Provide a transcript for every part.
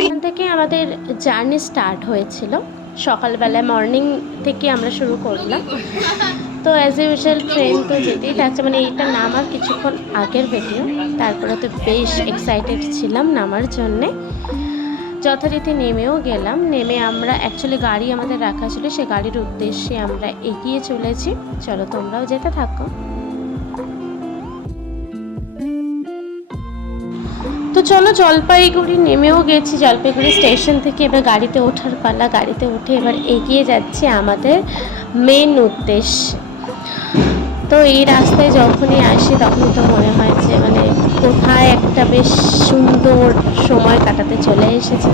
এখান থেকে আমাদের জার্নি স্টার্ট হয়েছিল সকালবেলায়, মর্নিং থেকে আমরা শুরু করলাম। তো অ্যাজ ইউজুয়াল ট্রেন তো যেতেই থাকছে, মানে এইটা নামার কিছুক্ষণ আগের ভিডিও। তারপরে তো বেশ এক্সাইটেড ছিলাম নামার জন্যে। যথারীতি নেমেও গেলাম। নেমে আমরা অ্যাকচুয়ালি গাড়ি আমাদের রাখা ছিল, সে গাড়ির উদ্দেশ্যে আমরা এগিয়ে চলেছি। চলো তোমরাও যেতে থাকো। তো চলো জলপাইগুড়ি নেমেও গেছি, জলপাইগুড়ি স্টেশন থেকে এবার গাড়িতে ওঠার পালা। গাড়িতে উঠে এবার এগিয়ে যাচ্ছি আমাদের মেন উদ্দেশ্যে। তো এই রাস্তায় যখনই আসি তখনই তো মনে হয় যে মানে কোথায় একটা বেশ সুন্দর সময় কাটাতে চলে এসেছি।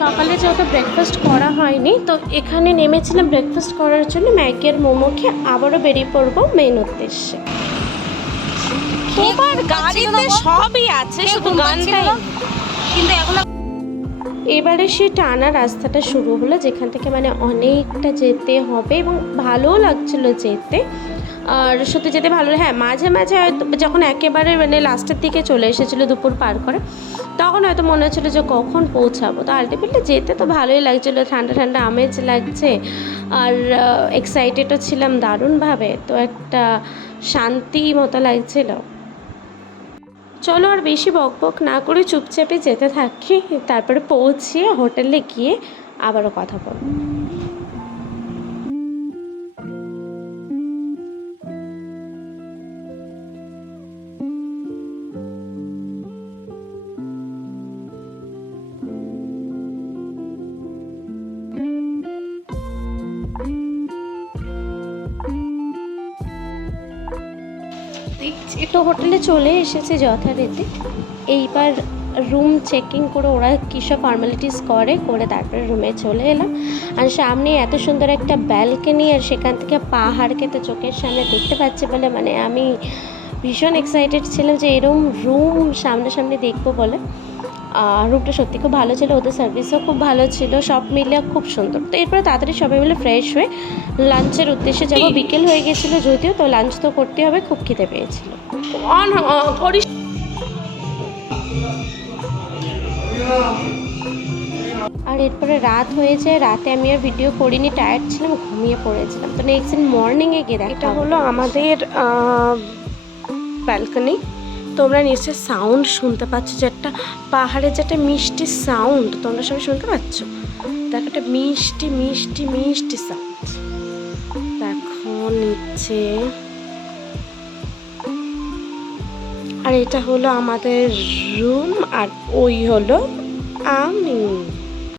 সকালে যেহেতু ব্রেকফাস্ট করা হয়নি, তো এখানে নেমেছিলাম ব্রেকফাস্ট করার জন্য। ম্যাগি আর মোমো খেয়ে আবারও বেরিয়ে পড়বো মেন উদ্দেশ্যে। তোমার গাড়িতে সবই আছে, শুধু গানটাই কিন্তু এখন। এবারে সেই টানা রাস্তাটা শুরু হলো, যেখান থেকে মানে অনেকটা যেতে হবে এবং ভালোও লাগছিল যেতে। আর সত্যি যেতে ভালো, হ্যাঁ মাঝে মাঝে হয়তো যখন একেবারে মানে লাস্টের দিকে চলে এসেছিলো দুপুর পার করে, তখন হয়তো মনে হচ্ছিলো যে কখন পৌঁছাবো। তো আলটিমেটলি যেতে তো ভালোই লাগছিলো, ঠান্ডা ঠান্ডা আমেজ লাগছে আর এক্সাইটেডও ছিলাম দারুণভাবে। তো একটা শান্তি মতো লাগছিলো। চলো আর বেশি বকবক না করে চুপচাপে যেতে থাকি, তারপরে পৌঁছিয়ে হোটেলে গিয়ে আবারও কথা বলবো। তো হোটেলে চলে এসেছে যথারীতি। এইবার রুম চেকিং করে ওরা কী সব ফর্মালিটিস করে তারপরে রুমে চলে এলাম। আর সামনে এত সুন্দর একটা ব্যালকনি, আর সেখান থেকে পাহাড়কে তো চোখের সামনে দেখতে পাচ্ছি বলে মানে আমি ভীষণ এক্সাইটেড ছিলাম যে এরকম রুম সামনাসামনি দেখবো বলে। রুমটা সত্যি খুব ভালো ছিল, ওদের সার্ভিসও খুব ভালো ছিল, সব মিলে খুব সুন্দর। তো এরপরে তাড়াতাড়ি সবাই মিলে ফ্রেশ হয়ে লাঞ্চের উদ্দেশ্যে যাবো। বিকেল হয়ে গেছিলো যদিও, তো লাঞ্চ তো করতে হবে, খুব খিদে পেয়েছিল। আর এরপরে রাত হয়েছে, রাতে আমি আর ভিডিও করিনি, টায়ার্ড ছিলাম, ঘুমিয়ে পড়েছিলাম। তো নেক্সট দিন মর্নিংয়ে গিয়ে এটা হলো আমাদের ব্যালকনি। তোমরা নিশ্চয়ই সাউন্ড শুনতে পাচ্ছ, যে একটা পাহাড়ের যে একটা মিষ্টি সাউন্ড, তোমরা সবাই শুনতে পাচ্ছ? দেখো একটা মিষ্টি মিষ্টি মিষ্টি সাউন্ড দেখো নিচে। আর এটা হলো আমাদের রুম, আর ওই হলো আমি।